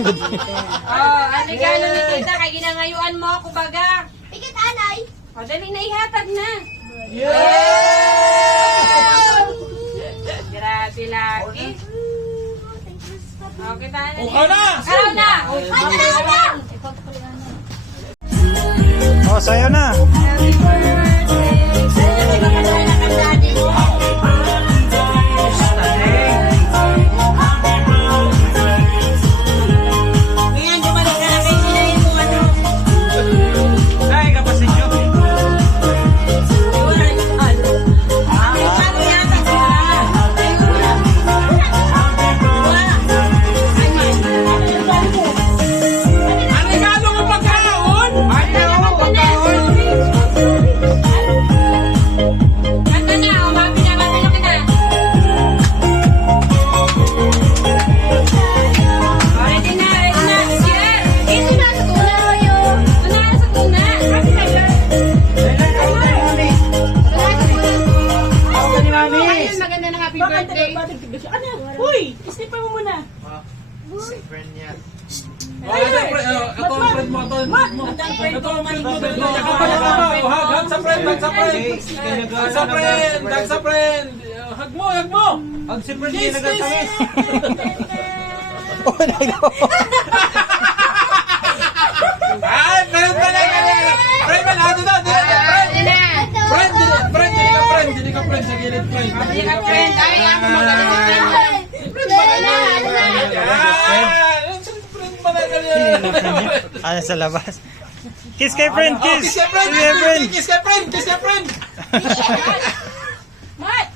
Oh, ang regalo ni tita kay ginangayuan mo, kumbaga. Pikit anay. O, dali na ihatag na. Grabe lagi. O, kita na. Ukaw na! Araw na! Oh, sa'yo na. Happy birthday! Ay, kapasin nyo. Ang regalo mo pagkaon! Kanta na, umabi na, mabilo kita. O, ready na, ready na. Sir, Ito na sa tuna yun. una na sa tuna. Happy Ayun, maganda ng happy birthday. Uy! Isnipan mo muna. Ito ang friend mo, ito ang friend mo. Ito ang friend mo. Hug sa friend, hug sa friend. Hug sa friend, hug sa friend. Hug mo, hug mo. Ang si friend Kiss, niya nagkatamis. kiss. Oh, nagawa. Ay, friend pa lang. Friend pa lang, dito, dito, friend. Ready na. Friend, hindi ka friend, sa gilid friend. Hindi ka friend. Ay, ako magaling sa friend mo. Friend pa lang ganyan. Ano sa labas? Kiss kay friend, kiss. Kiss kay friend, Kiss kay friend. kiss kay friend, kiss kay friend. Mat!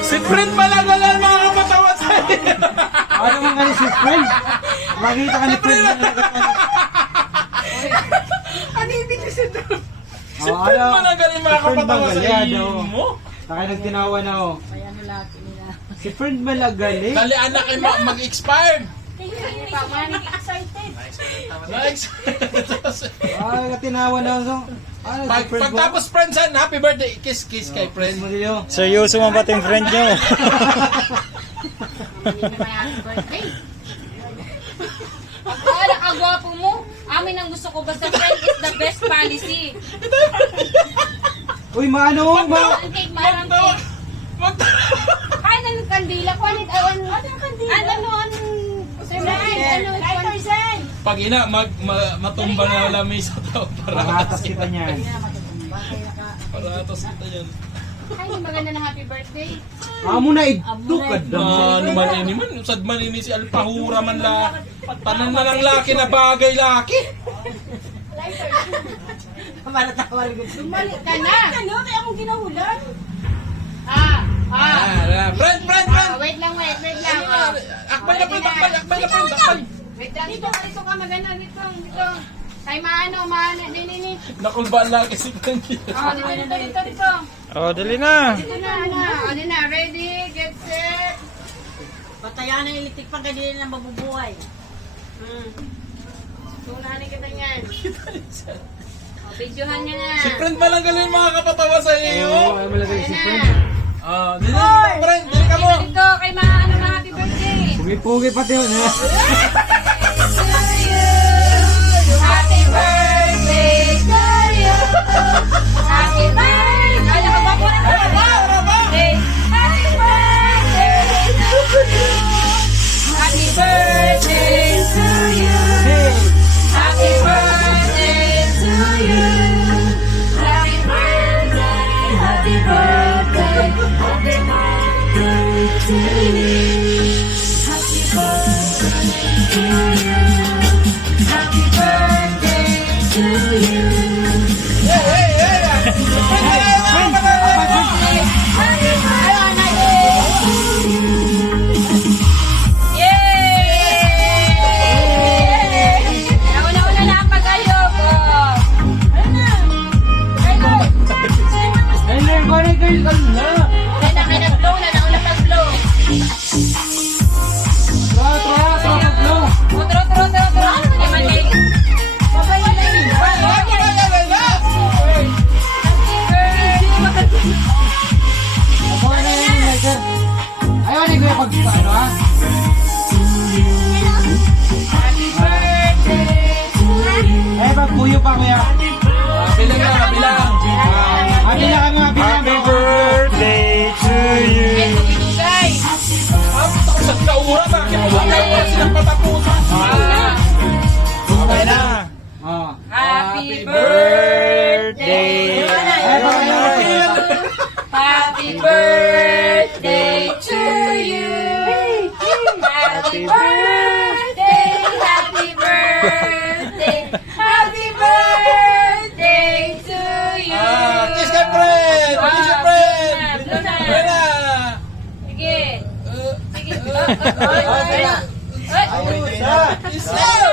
Si friend pa lang wala mga kapatawa sa'yo. Ano man nga si friend? Makita ka ni friend na nagkatamis. Ano ibig sabihin ito? Si Oh, friend ano? pa lang galing mga Si friend kapatawa ba sa galing, iyo ano? mo. Saka nagtinawa na ako. Si friend malagaling. Dali anak ay mag-expired. Excited. Nice. Ay, nagtinawa na ako. Ano si friend mo? Pagtapos friend san, happy birthday. Kiss kay friend. Friend mo niyo. Seryoso man ba yung friend nyo? Happy birthday. Ako, nakagwapo mo. Amin ang gusto ko. Basta friend is the best policy. Uy, maano? Ang cake, marang cake. Ay, ng kandila ko. Ano ang kandila? Pag ina, matumba na lamay sa tao. Pangatas kita niyan. Paratas kita yan. Ay, maganda na happy birthday. Amo na ito ka Ano man ini man, usad man ini si Alpahura man la. Tanan na lang laki na bagay laki. Bumalik ka na. Ano? Kaya mong ginahulan. Friend. Wait lang. Akbay na friend. Wait lang, dito ka maganda. Dito. Kay maano, nini. Nakulba laki si friend. Oh, dito. Oh, dali na. Dito na. Ano na, ready, get set. Patayan ng electric pang kanila na mabubuhay. Tunahan kita niyan. Oh, videohan niya na. Si friend pa lang galing mga kapatawa sa iyo. Oo, ay malagay si friend. Dili ka friend, dili ka mo. Dito, kay maano na happy birthday. Pugi-pugi pati yun. Happy birthday to you. Happy birthday. Ay, nakabako na ka ba? Hey, happy birthday to you. Happy birthday to you. Happy birthday to you. Happy birthday, happy birthday, happy birthday to you. Happy birthday to you. Happy birthday to you. Happy birthday to you. Yay! Nauna-una na ang pag-ayoko. Ayun na. Ay, nagkaroon kayo na. Kaya nag-blow na, nauna pag-blow. Tro. Tro. Ay, mali. Babay na yun. Eh, magpuyo pa kuya. Bilang na, bilang. Bilang kami mga bilang. Happy birthday to you. Guys, Sa kaura, bakit mo ba silang patapusan? Okay na. Oh. happy birthday. Happy birthday to you. Happy birthday, happy birthday, happy birthday to you. Kiss ka, friend! Kiss ka, friend! Blow na. Ayun na! Sige. Sige. Ay, ay, ay. Ay, Kiss na!